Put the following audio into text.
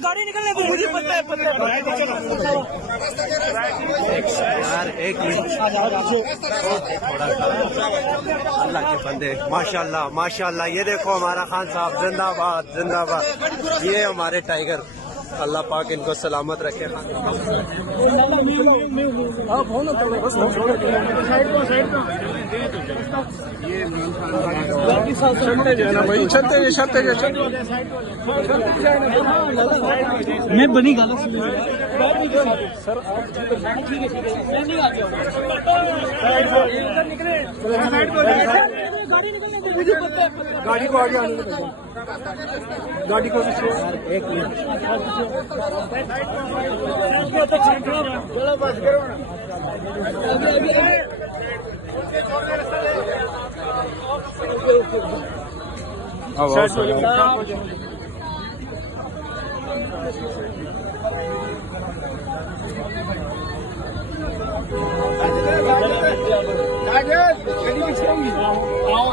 गाड़ी निकलने को मुझे पता है यार। एक मिनट थोड़ा सा अल्लाह के बंदे, माशाल्लाह माशाल्लाह। ये देखो हमारा खान साहब, जिंदाबाद जिंदाबाद। ये हमारे टाइगर, अल्लाह पाक इनको सलामत रखे। मैं बनी गल गाड़ी को आगे आने दो, गाड़ी को एक मिनट गाड़ी पीछे होंगी। आओ